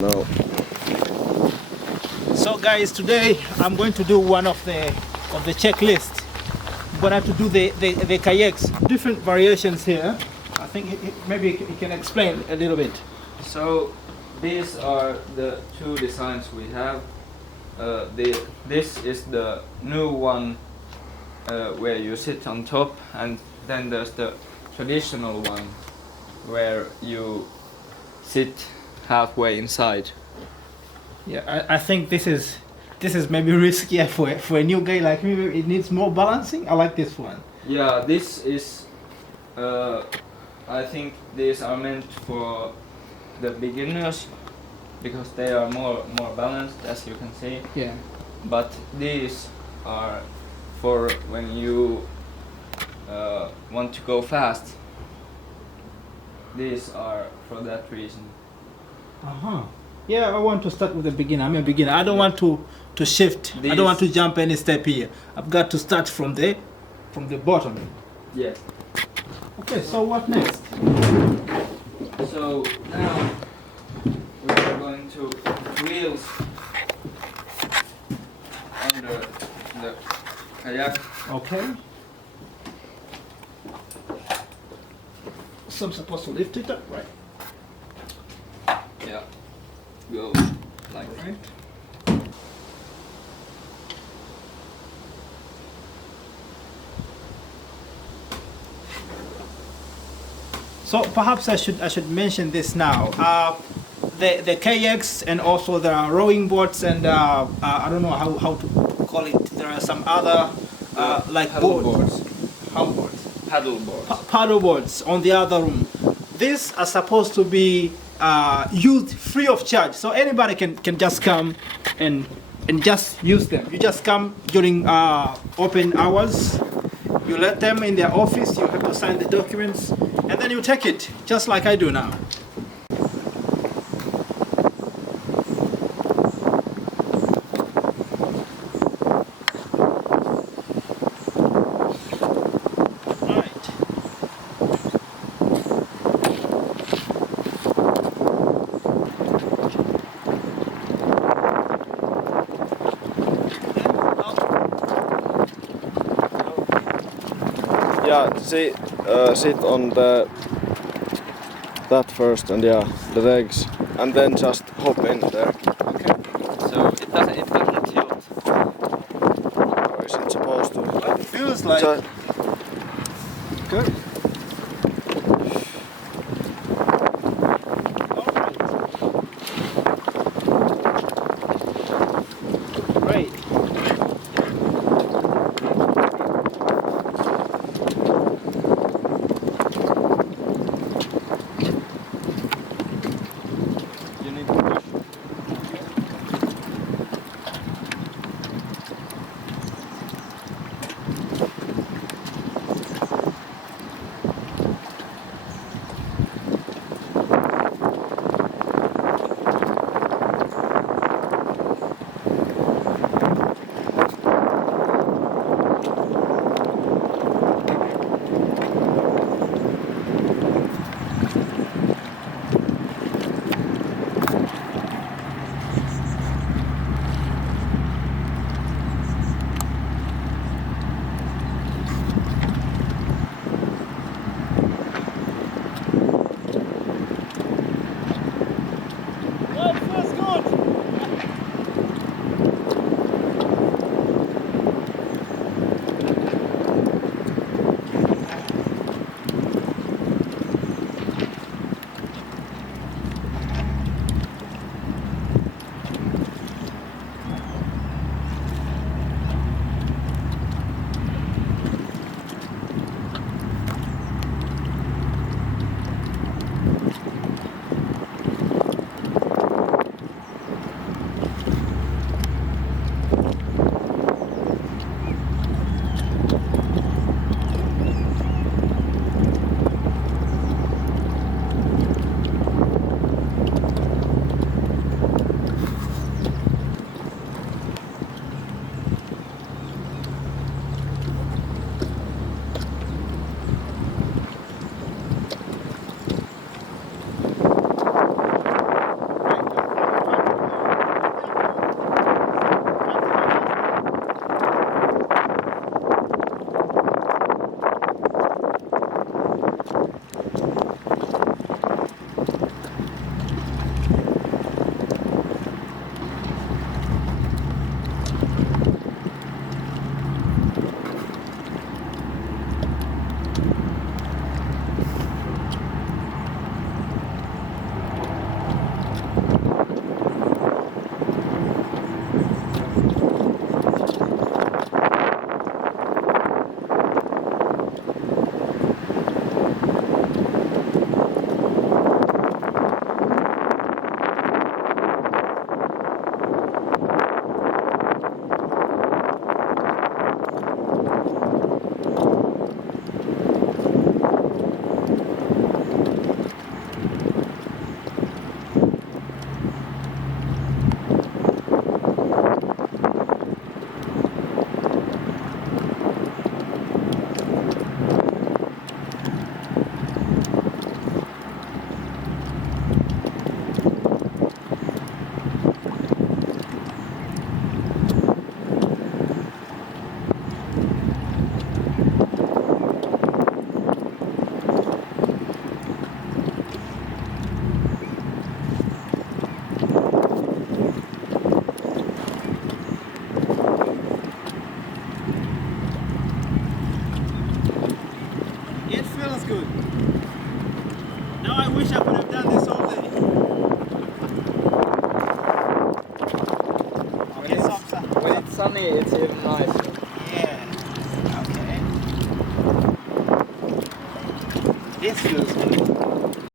No. So guys, today I'm going to do one of the checklist. I'm gonna have to do the kayaks. Different variations here. I think maybe you can explain a little bit. So these are the two designs we have. This is the new one where you sit on top, and then there's the traditional one where you sit halfway inside. Yeah, I think this is maybe riskier for a new guy like me. It needs more balancing. I like this one. Yeah, this is. I think these are meant for the beginners because they are more balanced, as you can see. Yeah. But these are for when you want to go fast. These are for that reason. Yeah, I want to start with the beginner. I'm a beginner. I don't want to shift. I don't want to jump any step here. I've got to start from the bottom. Yeah. Okay, so what next? So now we are going to put wheels under the kayak. Okay. So I'm supposed to lift it up, right? Yeah. Go like that. So perhaps I should mention this now. The kayaks, and also there are rowing boats, and I don't know how to call it. There are some other like paddle boards. boards. How boards? Paddle boards. Paddle boards on the other room. These are supposed to be used free of charge, so anybody can just come and just use them. You just come during open hours. You let them in their office. You have to sign the documents, and then you take it, just like I do now. Yeah, sit on that first, and yeah, the legs, and then just hop in there. Okay. So it doesn't tilt. Or is it supposed to? It feels like good. Great. You need to push. done this all day. Okay, When it's sunny, it's even nice.